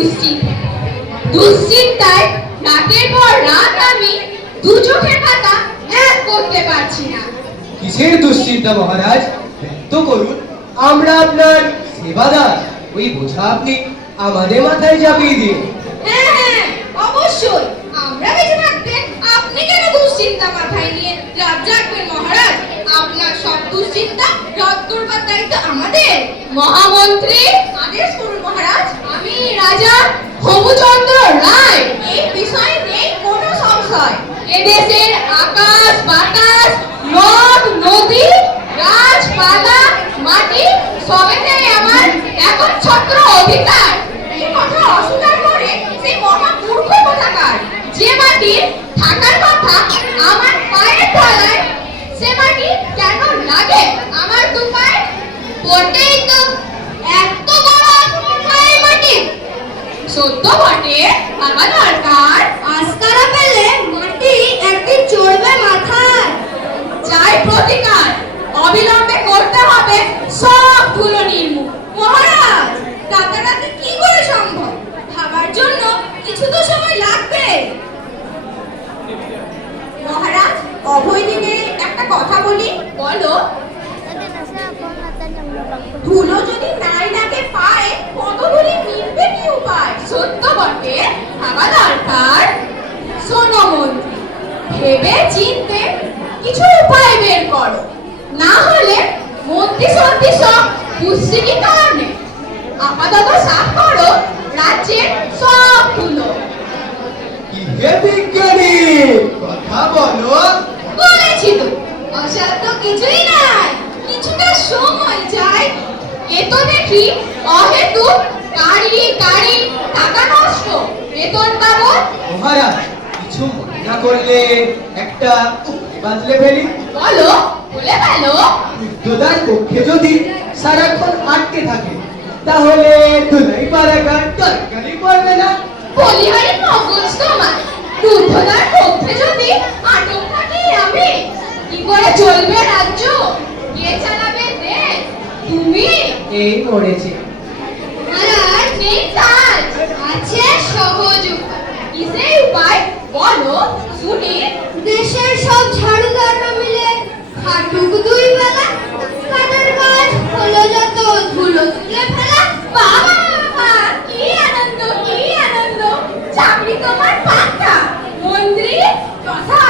দুশ্চিন্তা। দুশ্চিন্তায় রাতের পর রাত আমি দু চোখের পাতা এক করতে পারছি না। কিসের দুশ্চিন্তা মহারাজ? ব্যক্ত করুন, আমরা আপনার সেবাদার। ওই বোঝা আপনি আমাদের মাথায় চাপিয়ে দিন। হ্যাঁ হ্যাঁ, অবশ্যই। আমরা বেঁচে থাকতে আপনি কেন দুশ্চিন্তা মাথায় নিয়ে রাত জাগবেন মহারাজ? আপনার সব দুশ্চিন্তা রদ করবার দায়িত্ব আমাদের। মহামন্ত্রী, আদেশ করুন মহারাজ। আমি রাজা হবুচন্দ্র রায়। এই বিষয়ে নেই কোনো সংশয়। এদেশের আকাশ বাতাস নদ নদী গাছপালা মাটি সবেতেই আমার একচ্ছত্র অধিকার। এই কথা অস্বীকার করে সেই মহামূর্খ কোথাকার। যে মাটির থাকার কথা আমার পায়ের তলায়, সে মাটি কেন লাগে আমার দুপায়ে? বটেই তো, এত বড় এই মাটি। সত্য বটে, আমার দরকার আস্কারা পেলে মাটি একদিন চড়বে মাথায়। যাই প্রতিকার অবিলম্বে করতে হবে সব ধুলো নির্মূল। মহারাজ, রাতারাতি কি করে সম্ভব? ভাবার জন্য কিছু তো সময় লাগবে। মহারাজ, অভয় দিনে একটা কথা বলি। বলো। ধুলো যদি নাই নাকে পায়, কত ধুলি মিলবে কি উপায়? সত্য বটে, ভাবা দরকার। শোনো মন্ত্রী, ভেবে চিনতে কিছু উপায় বের করো, না হলে মন্ত্রী সত্যি সব দুশ্চিন্তার কারণে আপাতত সাফ করো রাজ্যের সব ধুলো। হে বিজ্ঞানী, কথা বলো। বলেছি তো, অসাধ্য কিছুই নাই। কিছুটা সময় চাই। এ তো দেখি অহেতুক গাড়ি গাড়ি টাকা নষ্ট। বেতন পাবো। মহারাজ, কিছু মনে না করলে একটা উপায় বাতলে ফেলি। বলো, বলে ফেলো। রুদ্ধদ্বার কক্ষে যদি সারাক্ষণ আটকে থাকে, তাহলে ধুলাই পারাগার দরকারই পড়বে না। বলিহারি মগজ তোমার। রুদ্ধদ্বার কক্ষে যদি আটক থাকি আমি, কি করে চলবে রাজ্য? কে চালাবে দেশ? তুমি? এই মরেছে। মহারাজ, নেই কাজ, আছে সহজ উপায়। কি সেই উপায়? বলো শুনি। দেশের সব ঝাড়ুদাররা মিলে খাটুক দুই বেলা, কাদের কাজ হলো যত ধুলো তুলে ফেলা। বাবা, কি আনন্দ, কি আনন্দ! চাকরি তোমার পাক্কা। মন্ত্রী, কথা